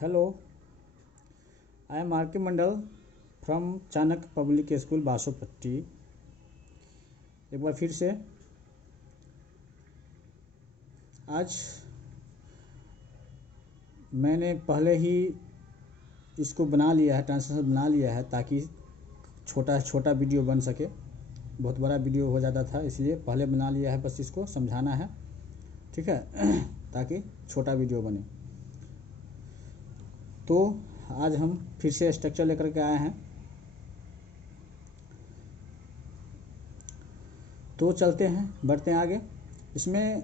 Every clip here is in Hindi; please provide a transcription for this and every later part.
Hello, I am R.K. Mandal from Chanakya public school Basopatti. एक बार फिर से आज मैंने पहले ही इसको बना लिया है, ट्रांसलेशन बना लिया है ताकि छोटा छोटा वीडियो बन सके। बहुत बड़ा वीडियो हो जाता था, इसलिए पहले बना लिया है, बस इसको समझाना है, ठीक है ताकि छोटा वीडियो बने। तो आज हम फिर से स्ट्रक्चर लेकर के आए हैं, तो चलते हैं, बढ़ते हैं आगे। इसमें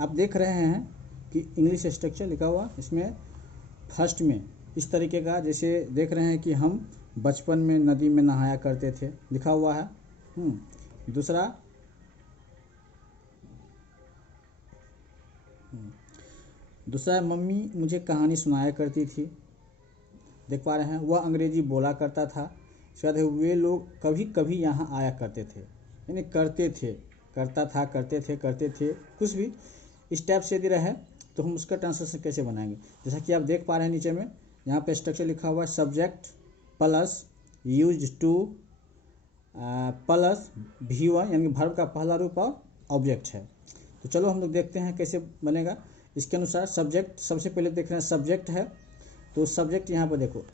आप देख रहे हैं कि इंग्लिश स्ट्रक्चर लिखा हुआ, इसमें फर्स्ट में इस तरीके का, जैसे देख रहे हैं कि हम बचपन में नदी में नहाया करते थे, लिखा हुआ है। दूसरा मम्मी मुझे कहानी सुनाया करती थी, देख पा रहे हैं। वह अंग्रेजी बोला करता था। शायद वे लोग कभी कभी यहाँ आया करते थे, यानी करते थे, करता था, करते थे, कुछ भी इस टाइप से यदि रहे तो हम उसका ट्रांसलेशन कैसे बनाएंगे। जैसा कि आप देख पा रहे हैं नीचे में यहाँ पे स्ट्रक्चर लिखा हुआ है, subject plus used two plus V1, यानी वर्ब का पहला रूप और ऑब्जेक्ट है। तो चलो हम लोग देखते हैं कैसे बनेगा। इसके अनुसार सब्जेक्ट, सबसे पहले देख रहे हैं सब्जेक्ट है, तो सब्जेक्ट यहाँ पर देखो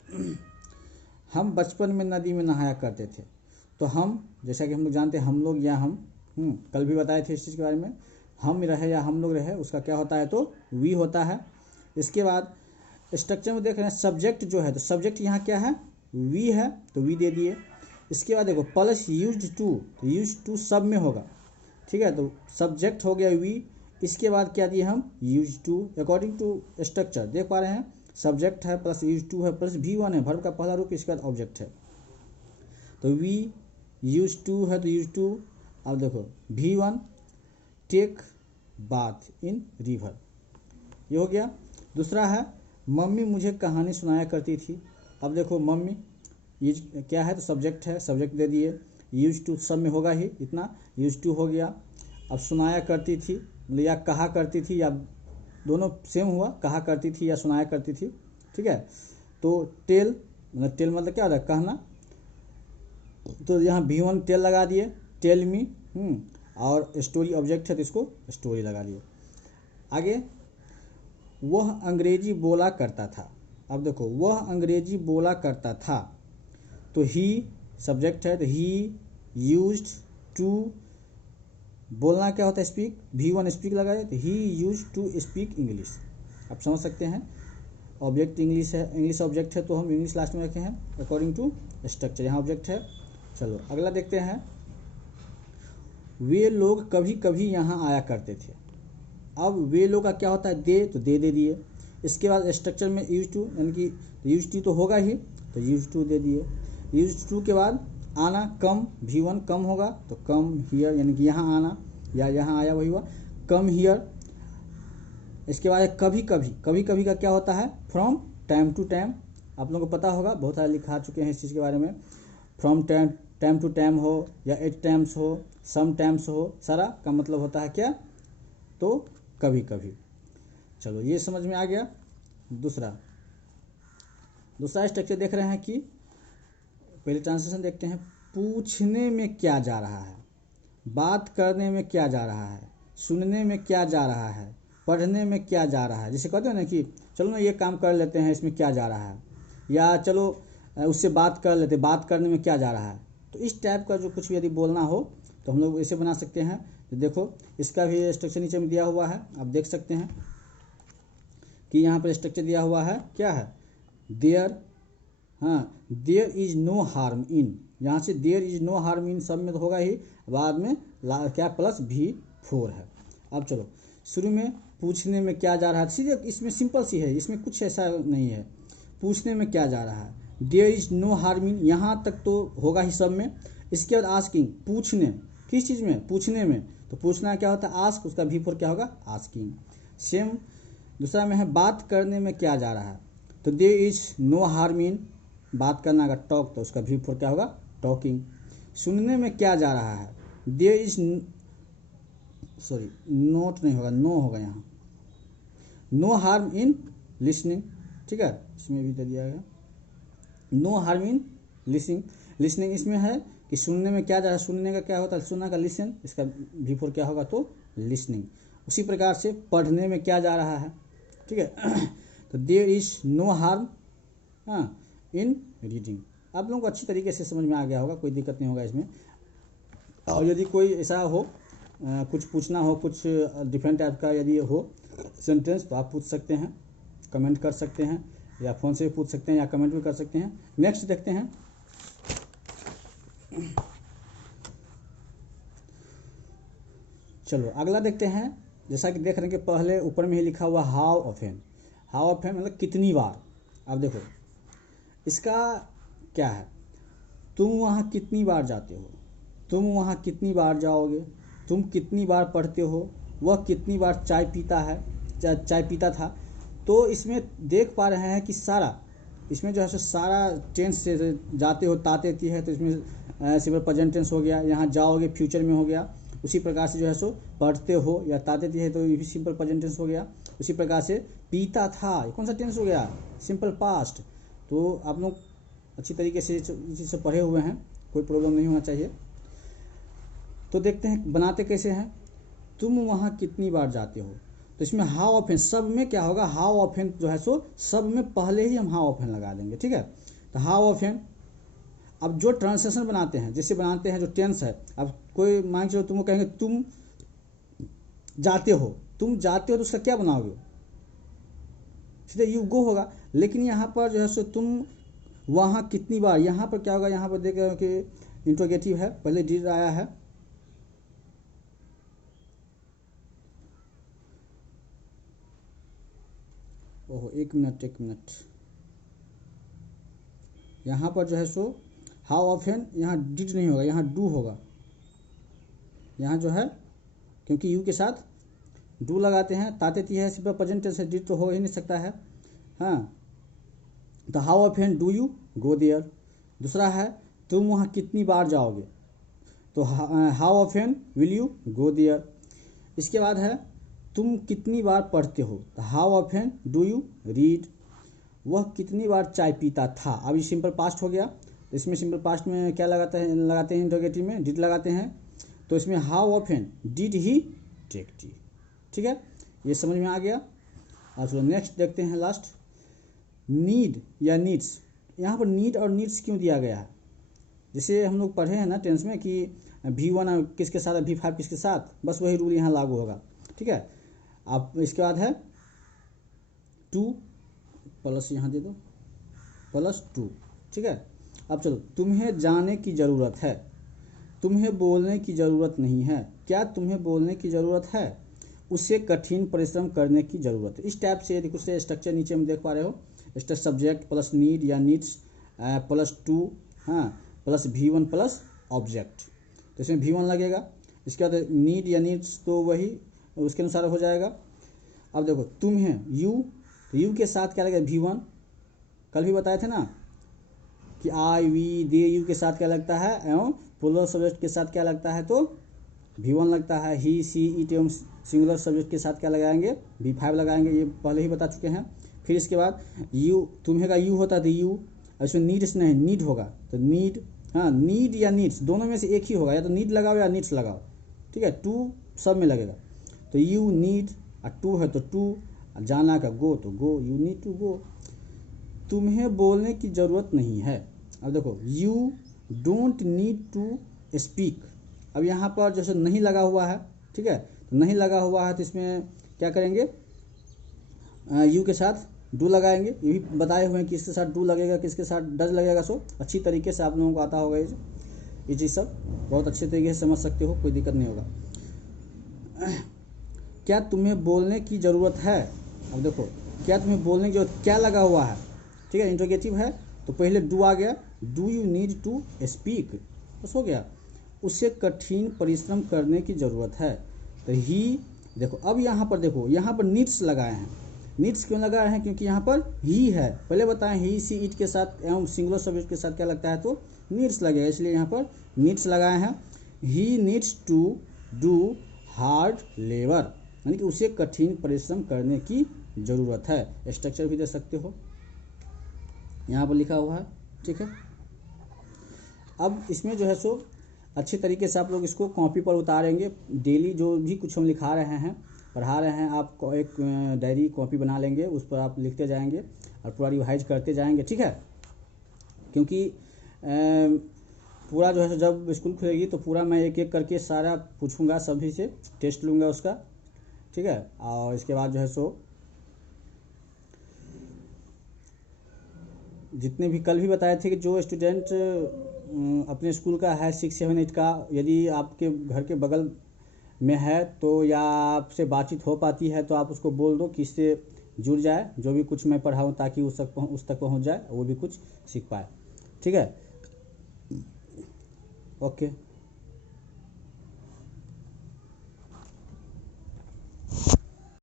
हम बचपन में नदी में नहाया करते थे। तो हम, जैसा कि हम लोग जानते हैं, हम लोग या हम कल भी बताए थे इस चीज़ के बारे में, हम रहे या हम लोग रहे, उसका क्या होता है, तो वी होता है। इसके बाद स्ट्रक्चर में देख रहे हैं सब्जेक्ट जो है, तो सब्जेक्ट यहाँ क्या है, वी है, तो वी दे दिए। इसके बाद देखो प्लस यूज्ड टू, तो यूज्ड टू सब में होगा, ठीक है, तो सब्जेक्ट हो गया वी। इसके बाद क्या दिए हम, used to, according to structure देख पा रहे हैं। सब्जेक्ट है प्लस यूज्ड टू है प्लस V1 है, वर्ब का पहला रूप, इसके बाद ऑब्जेक्ट है, तो वी यूज्ड टू है तो यूज्ड टू। अब देखो V1 take bath in river, ये हो गया। दूसरा है मम्मी मुझे कहानी सुनाया करती थी। अब देखो मम्मी ये क्या है, तो सब्जेक्ट है, सब्जेक्ट दे दिए। यूज्ड टू सब में होगा ही, इतना यूज्ड टू हो गया। अब सुनाया करती थी, मतलब या कहा करती थी, या दोनों सेम हुआ, कहा करती थी या सुनाया करती थी, ठीक है। तो टेल, मतलब टेल मतलब क्या होता है, कहना, तो यहाँ V1 टेल लगा दिए, टेल मी, और स्टोरी ऑब्जेक्ट है तो इसको स्टोरी लगा दिए। आगे वह अंग्रेजी बोला करता था। अब देखो वह अंग्रेजी बोला करता था, तो ही सब्जेक्ट है, तो ही यूज्ड टू, बोलना क्या होता है, स्पीक, V1 स्पीक लगाए, तो ही यूज्ड टू स्पीक इंग्लिश। आप समझ सकते हैं, ऑब्जेक्ट इंग्लिश है, इंग्लिश ऑब्जेक्ट है, तो हम इंग्लिश लास्ट में रखे हैं अकॉर्डिंग टू स्ट्रक्चर, यहाँ ऑब्जेक्ट है। चलो अगला देखते हैं, वे लोग कभी कभी यहाँ आया करते थे। अब वे लोग का क्या होता है, दे, तो दे दिए। इसके बाद स्ट्रक्चर में यूज टू, यानी कि यूज टू तो होगा ही, तो यूज टू दे दिए। यूज टू के बाद आना, कम, V1 कम होगा, तो कम हियर, यानी कि यहाँ आना या यहाँ आया, वही हुआ, कम हियर। इसके बाद कभी कभी, कभी कभी का क्या होता है, फ्रॉम टाइम टू टाइम, आप लोगों को पता होगा, बहुत सारे लिखा चुके हैं इस चीज़ के बारे में। फ्रॉम टाइम टू टाइम हो, या एट टाइम्स हो, सम टाइम्स हो, सारा का मतलब होता है क्या, तो कभी कभी। चलो ये समझ में आ गया। दूसरा स्ट्रक्चर देख रहे हैं कि पहले ट्रांसलेशन देखते हैं, पूछने में क्या जा रहा है, बात करने में क्या जा रहा है, सुनने में क्या जा रहा है, पढ़ने में क्या जा रहा है। जैसे कहते हैं ना कि चलो ना ये काम कर लेते हैं, इसमें क्या जा रहा है, या चलो उससे बात कर लेते, बात करने में क्या जा रहा है। तो इस टाइप का जो कुछ भी यदि बोलना हो तो हम लोग ऐसे बना सकते हैं। तो देखो इसका भी स्ट्रक्चर नीचे में दिया हुआ है, आप देख सकते हैं कि यहाँ पर स्ट्रक्चर दिया हुआ है, क्या है, देयर, हाँ, there is no harm in, यहाँ से there is no harm in सब में तो होगा ही, बाद में क्या प्लस V4 है। अब चलो शुरू में पूछने में क्या जा रहा है, सीधे इसमें सिंपल सी है, इसमें कुछ ऐसा नहीं है। पूछने में क्या जा रहा है, there is no harm in, यहाँ तक तो होगा ही सब में। इसके बाद आस्किंग, पूछने, किस चीज़ में, पूछने में, तो पूछना क्या होता है, आस्क, उसका V4 क्या होगा, आस्किंग। सेम दूसरा में है बात करने में क्या जा रहा है, तो there is no harm in, बात करना का टॉक, तो उसका V4 क्या होगा, टॉकिंग। सुनने में क्या जा रहा है, देयर इज, नोट नहीं होगा, नो होगा यहाँ, नो हार्म इन लिसनिंग, ठीक है, इसमें भी दे दिया गया। No harm in listening, listening इसमें है कि सुनने में क्या जा रहा है, सुनने का क्या होता है, सुनना का लिसन, इसका बिफोर क्या होगा तो लिसनिंग। उसी प्रकार से पढ़ने में क्या जा रहा है, ठीक है, तो there is no harm in reading. आप लोगों को अच्छी तरीके से समझ में आ गया होगा, कोई दिक्कत नहीं होगा इसमें। और यदि कोई ऐसा हो कुछ पूछना हो, कुछ डिफरेंट टाइप का यदि हो सेंटेंस, तो आप पूछ सकते हैं, कमेंट कर सकते हैं, या फ़ोन से भी पूछ सकते हैं, या कमेंट भी कर सकते हैं। नेक्स्ट देखते हैं, चलो अगला देखते हैं। जैसा कि देख रहे हैं कि पहले ऊपर में ही लिखा हुआ हाउ ऑफेन, हाउ ऑफेन मतलब कितनी बार। अब देखो इसका क्या है, तुम वहाँ कितनी बार जाते हो, तुम वहाँ कितनी बार जाओगे, तुम कितनी बार पढ़ते हो, वह कितनी बार चाय पीता है, चाय पीता था। तो इसमें देख पा रहे हैं कि सारा, इसमें जो है सो सारा टेंस से जाते हो ताते ती है, तो इसमें सिंपल प्रेजेंट टेंस हो गया, यहाँ जाओगे फ्यूचर में हो गया। उसी प्रकार से जो है सो पढ़ते हो या ताते ती है तो ये भी सिंपल प्रेजेंट टेंस हो गया। उसी प्रकार से पीता था, ये कौन सा टेंस हो गया, सिंपल पास्ट। तो आप लोग अच्छी तरीके से इस चीज़ से पढ़े हुए हैं, कोई प्रॉब्लम नहीं होना चाहिए। तो देखते हैं बनाते कैसे हैं। तुम वहाँ कितनी बार जाते हो, तो इसमें हाउ ऑफेन, सब में क्या होगा, हाउ ऑफेन जो है सो सब में पहले ही हम हाउ ऑफेन लगा देंगे, ठीक है। तो हाउ ऑफेन, अब जो ट्रांसलेशन बनाते हैं, जैसे बनाते हैं जो टेंस है, अब कोई मान के चलो तुमको कहेंगे तुम जाते हो, तुम जाते हो तो उसका क्या बनाओगे, सीधे यू गो होगा। लेकिन यहाँ पर जो है सो तुम वहाँ कितनी बार, यहाँ पर क्या होगा, यहाँ पर देख रहे हो कि इंट्रोगेटिव है, पहले डिड आया है, ओहो एक मिनट, यहाँ पर जो है सो हाउ ऑफेन, यहाँ डिड नहीं होगा, यहाँ डू होगा। यहाँ जो है क्योंकि यू के साथ डू लगाते हैं, ताते ती है सिर्फ प्रेजेंट टेंस है, डिड तो हो ही नहीं सकता है। हाँ, तो how often do you go there. दूसरा है तुम वहाँ कितनी बार जाओगे, तो how often will you go there. इसके बाद है तुम कितनी बार पढ़ते हो, तो how often do you read. वह कितनी बार चाय पीता था, अब ये सिंपल पास्ट हो गया। तो इसमें सिंपल पास्ट में क्या लगाते हैं इंट्रोगेटिव में डिड लगाते हैं। तो इसमें how often did he take tea, ठीक है, ये समझ में आ गया। और चलो नेक्स्ट देखते हैं लास्ट, नीड या नीड्स। यहाँ पर नीड और नीड्स क्यों दिया गया है, जैसे हम लोग पढ़े हैं ना टेंस में कि V1 किसके साथ, V5 किसके साथ, बस वही रूल यहाँ लागू होगा, ठीक है। अब इसके बाद है टू प्लस, यहाँ दे दो +2, ठीक है। अब चलो तुम्हें जाने की ज़रूरत है, तुम्हें बोलने की ज़रूरत नहीं है। क्या तुम्हें बोलने की ज़रूरत है, उसे कठिन परिश्रम करने की ज़रूरत है। इस टाइप से देखो, उससे स्ट्रक्चर नीचे में देख पा रहे हो, स्टेट सब्जेक्ट प्लस नीड या नीड्स +2, हाँ, प्लस V1 प्लस ऑब्जेक्ट, तो इसमें V1 लगेगा। इसके बाद नीड या नीड्स तो वही उसके अनुसार हो जाएगा। अब देखो तुम्हें यू, तो यू के साथ क्या लगेगा V1, कल भी बताए थे ना कि आई वी दे, यू के साथ क्या लगता है, एवं प्लूरल सब्जेक्ट के साथ क्या लगता है तो V1 लगता है। ही सी इट एवं सिंगुलर सब्जेक्ट के साथ क्या लगाएंगे, V5 लगाएंगे, ये पहले ही बता चुके हैं। फिर इसके बाद यू, तुम्हें का यू होता है तो यू, इसमें नीड्स नहीं नीड होगा तो नीड, हाँ, नीड या नीड्स दोनों में से एक ही होगा, या तो नीड लगाओ या नीड्स लगाओ, ठीक है। टू सब में लगेगा, तो यू नीड, और टू है तो टू, जाना का गो तो go, you need to go. तुम्हें बोलने की ज़रूरत नहीं है। अब देखो you don't need to speak, अब यहाँ पर जैसे नहीं लगा हुआ है, ठीक है, तो नहीं लगा हुआ है तो इसमें क्या करेंगे, यू के साथ डू लगाएंगे। ये भी बताए हुए हैं कि इसके साथ डू लगेगा, किसके साथ डज लगेगा। सो अच्छी तरीके से आप लोगों को आता होगा ये चीज़ सब बहुत अच्छे तरीके से समझ सकते हो, कोई दिक्कत नहीं होगा। क्या तुम्हें बोलने की ज़रूरत है, अब देखो क्या तुम्हें बोलने की ज़रूरत, क्या लगा हुआ है, ठीक है, इंट्रोगेटिव है तो पहले डू आ गया, do you need to speak, बस हो गया। उसे कठिन परिश्रम करने की ज़रूरत है, तो ही, देखो अब यहाँ पर देखो, यहाँ पर नीड्स लगाए हैं। नीड्स क्यों लगाए हैं, क्योंकि यहाँ पर ही है, पहले बताएं ही सी इट के साथ एवं सिंगुलर सब्जेक्ट के साथ क्या लगता है तो नीड्स लगेगा, इसलिए यहाँ पर नीड्स लगाए हैं। He needs to do hard labour, यानी कि उसे कठिन परिश्रम करने की ज़रूरत है। स्ट्रक्चर भी दे सकते हो, यहाँ पर लिखा हुआ है, ठीक है। अब इसमें जो है सो अच्छी तरीके से आप लोग इसको कॉपी पर उतारेंगे। डेली जो भी कुछ हम लिखा रहे हैं, पढ़ा रहे हैं, आप एक डायरी कॉपी बना लेंगे, उस पर आप लिखते जाएंगे और पूरा रिवाइज करते जाएंगे, ठीक है। क्योंकि पूरा जो है जब स्कूल खुलेगी तो पूरा मैं एक एक करके सारा पूछूंगा, सभी से टेस्ट लूँगा उसका, ठीक है। और इसके बाद जो है सो जितने भी कल भी बताए थे कि जो स्टूडेंट अपने स्कूल का है 6, 7, 8 का, यदि आपके घर के बगल में है तो या आपसे बातचीत हो पाती है तो आप उसको बोल दो कि इससे जुड़ जाए, जो भी कुछ मैं पढ़ाऊँ, ताकि उस तक पहुँच जाए, वो भी कुछ सीख पाए, ठीक है। ओके।